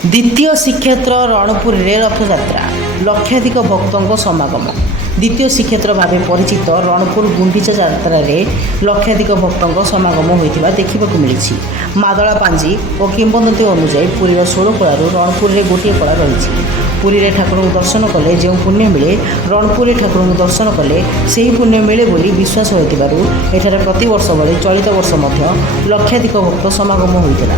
ଦ୍ୱିତୀୟ ଶ୍ରୀକ୍ଷେତ୍ର ରଣପୁରରେ ରଥଯାତ୍ରା, ଲକ୍ଷାଧିକ ଭକ୍ତଙ୍କ ସମାଗମ। ଦ୍ୱିତୀୟ ଶ୍ରୀକ୍ଷେତ୍ର ଭାବେ ପରିଚିତ ରଣପୁର ଗୁଣ୍ଡିଚା ଯାତ୍ରାରେ ଲକ୍ଷାଧିକ ଭକ୍ତଙ୍କ ସମାଗମ ହୋଇଥିବା ଦେଖିବାକୁ ମିଳିଛି। ମାଦଳା ପାଞ୍ଜି ଓ କିମ୍ବଦନ୍ତୀ ଅନୁଯାୟୀ ପୁରୀର 16 କଳାରୁ ରଣପୁରରେ ଗୋଟିଏ କଳା ରହିଛି। ପୁରୀରେ ଠାକୁରଙ୍କୁ ଦର୍ଶନ କଲେ ଯେଉଁ ପୁଣ୍ୟ ମିଳେ, ରଣପୁରରେ ଠାକୁରଙ୍କୁ ଦର୍ଶନ କଲେ ସେହି ପୁଣ୍ୟ ମିଳେ ବୋଲି ବିଶ୍ୱାସ ହୋଇଥିବାରୁ ଏଠାରେ ପ୍ରତିବର୍ଷ ଭଳି ଚଳିତ ବର୍ଷ ମଧ୍ୟ ଲକ୍ଷାଧିକ ଭକ୍ତ ସମାଗମ ହୋଇଥିଲା।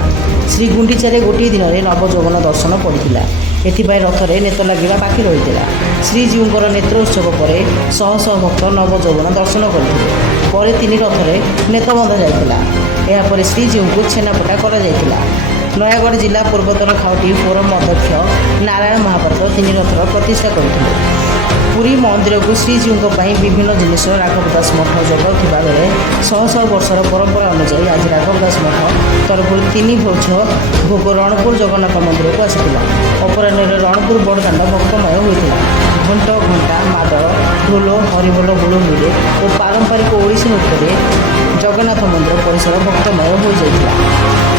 ଶ୍ରୀଗୁଣ୍ଡିଚାରେ ଗୋଟିଏ ଦିନରେ ନବଯୌବନ ଦର୍ଶନ ପଡ଼ିଥିଲା। ଏଥିପାଇଁ ରଥରେ ନେତ ଲାଗିବା ବାକି ରହିଥିଲା। ଶ୍ରୀଜୀଉଙ୍କର ନେତ୍ର ଉତ୍ସବ ପରେ ଶହ ଶହ ଭକ୍ତ ନବଯୌବନ ଦର୍ଶନ କରିଥିଲେ। ପରେ ତିନି ରଥରେ ନେତ ବନ୍ଧା ଯାଇଥିଲା। ଏହାପରେ ଶ୍ରୀଜୀଉଙ୍କୁ ଛେନାପଟା କରାଯାଇଥିଲା। ନୟାଗଡ଼ ଜିଲ୍ଲା ପୂର୍ବତନ ଖାଉଟି ଫୋରମ ଅଧ୍ୟକ୍ଷ ନାରାୟଣ ମହାପାତ୍ର ତିନି ରଥର ପ୍ରତିଷ୍ଠା କରିଥିଲେ। ପୁରୀ ମନ୍ଦିରକୁ ଶ୍ରୀଜୀଉଙ୍କ ପାଇଁ ବିଭିନ୍ନ ଜିନିଷ ରାଘବ ଦାସ ମଠ ଯୋଗାଉଥିବା ବେଳେ ଶହ ଶହ ବର୍ଷର ପରମ୍ପରା ଅନୁଯାୟୀ ଆଜି ରାଘବ ଦାସ ମଠ ତରଫରୁ 3 ଭୋଗ ରଣପୁର ଜଗନ୍ନାଥ ମନ୍ଦିରକୁ ଆସିଥିଲା। ଅପରାହ୍ନରେ ରଣପୁର ବଡ଼ଦାଣ୍ଡ ଭକ୍ତମୟ ହୋଇଥିଲା। ଘଣ୍ଟ, ଘଣ୍ଟା, ମାଦଳ, ଢୋଲ, ହରିବୋଲ, ହୁଳୁହୁଳିରେ ଓ ପାରମ୍ପରିକ ଓଡ଼ିଶୀ ନୃତ୍ୟରେ ଜଗନ୍ନାଥ ମନ୍ଦିର ପରିସର ଭକ୍ତମୟ ହୋଇଯାଇଥିଲା।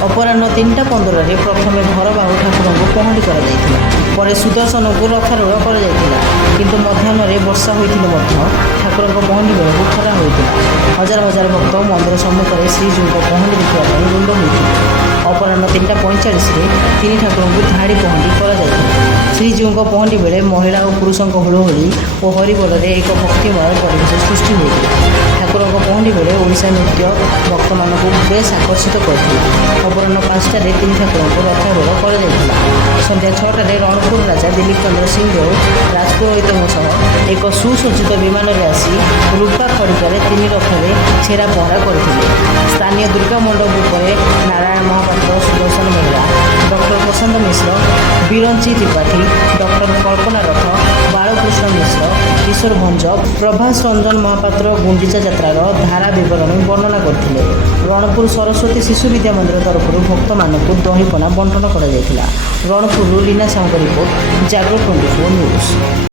ଅପରାହ୍ନ 3:15ରେ ପ୍ରଥମେ ଘର ବାହୁ ଠାକୁରଙ୍କୁ ପହଣ୍ଡି କରାଯାଇଥିଲା। ପରେ ସୁଦର୍ଶନଙ୍କୁ ରଥାରୂଢ଼ କରାଯାଇଥିଲା। କିନ୍ତୁ ମଧ୍ୟାହ୍ନରେ ବର୍ଷା ହୋଇଥିଲେ ମଧ୍ୟ ଠାକୁରଙ୍କ ପହଣ୍ଡି ବେଳକୁ ଖରା ହୋଇଥିଲା। ହଜାର ହଜାର ଭକ୍ତ ମନ୍ଦିର ସମ୍ମୁଖରେ ଶ୍ରୀଜୀଉଙ୍କ ପହଣ୍ଡି ଦେଖିବା ପାଇଁ ରୁଣ୍ଡ ହୋଇଥିଲେ। ଅପରାହ୍ନ 3:45ରେ ତିନି ଠାକୁରଙ୍କୁ ଧାଡ଼ି ପହଣ୍ଡି କରାଯାଇଥିଲା। ଶ୍ରୀଜୀଉଙ୍କ ପହଣ୍ଡି ବେଳେ ମହିଳା ଓ ପୁରୁଷଙ୍କ ହୁଳହୁଳି ଓ ହରିବୋଲରେ ଏକ ଭକ୍ତିମୟ ପରିବେଶ ସୃଷ୍ଟି ହୋଇଥିଲା। ଠାକୁରଙ୍କ ପହଣ୍ଡି ବେଳେ ଓଡ଼ିଶା ନୃତ୍ୟ ଭକ୍ତମାନଙ୍କୁ ବେଶ୍ ଆକର୍ଷିତ କରିଥିଲା। ଅପରାହ୍ନ 5ଟାରେ ତିନି ଠାକୁରଙ୍କୁ ରଥାରୂଢ଼ କରାଯାଇଥିଲା। ସନ୍ଧ୍ୟା 6ଟାରେ ରଣପୁର ରାଜା ଦିଲ୍ଲୀପ ଚନ୍ଦ୍ର ସିଂହଦେଓ ରାଜପୁରୋହିତଙ୍କ ସହ ଏକ ସୁସଜ୍ଜିତ ବିମାନରେ ଆସି ରୂପା ଖଡ଼ିକାରେ ତିନି ରଥରେ ଛେରା ପହଁରା କରିଥିଲେ। ସ୍ଥାନୀୟ ଦୁର୍ଗା ମଣ୍ଡପ ଉପରେ ନାରାୟଣ ମହାପାତ୍ର, ସୁଦର୍ଶନ ବେହେରା, ଡକ୍ଟର ପ୍ରଶାନ୍ତ ମିଶ୍ର, ବିରଞ୍ଚି ତ୍ରିପାଠୀ, ଡକ୍ଟର କଳ୍ପନା ରଥ, ବାଳକୃଷ୍ଣ ମିଶ୍ର, କିଶୋର ଭଞ୍ଜ, ପ୍ରଭାସ ରଞ୍ଜନ ମହାପାତ୍ର ଗୁଣ୍ଡିଚା ଯାତ୍ରାର ଧାରା ବିବରଣୀ ବର୍ଣ୍ଣନା କରିଥିଲେ। ରଣପୁର ସରସ୍ୱତୀ ଶିଶୁ ବିଦ୍ୟା ମନ୍ଦିର ତରଫରୁ ଭକ୍ତମାନଙ୍କୁ ଦହିପଣା ବଣ୍ଟନ କରାଯାଇଥିଲା। ରଣପୁରରୁ ରୀନା ସାହୁଙ୍କ ରିପୋର୍ଟ, ଜାଗର 24 ନ୍ୟୁଜ୍।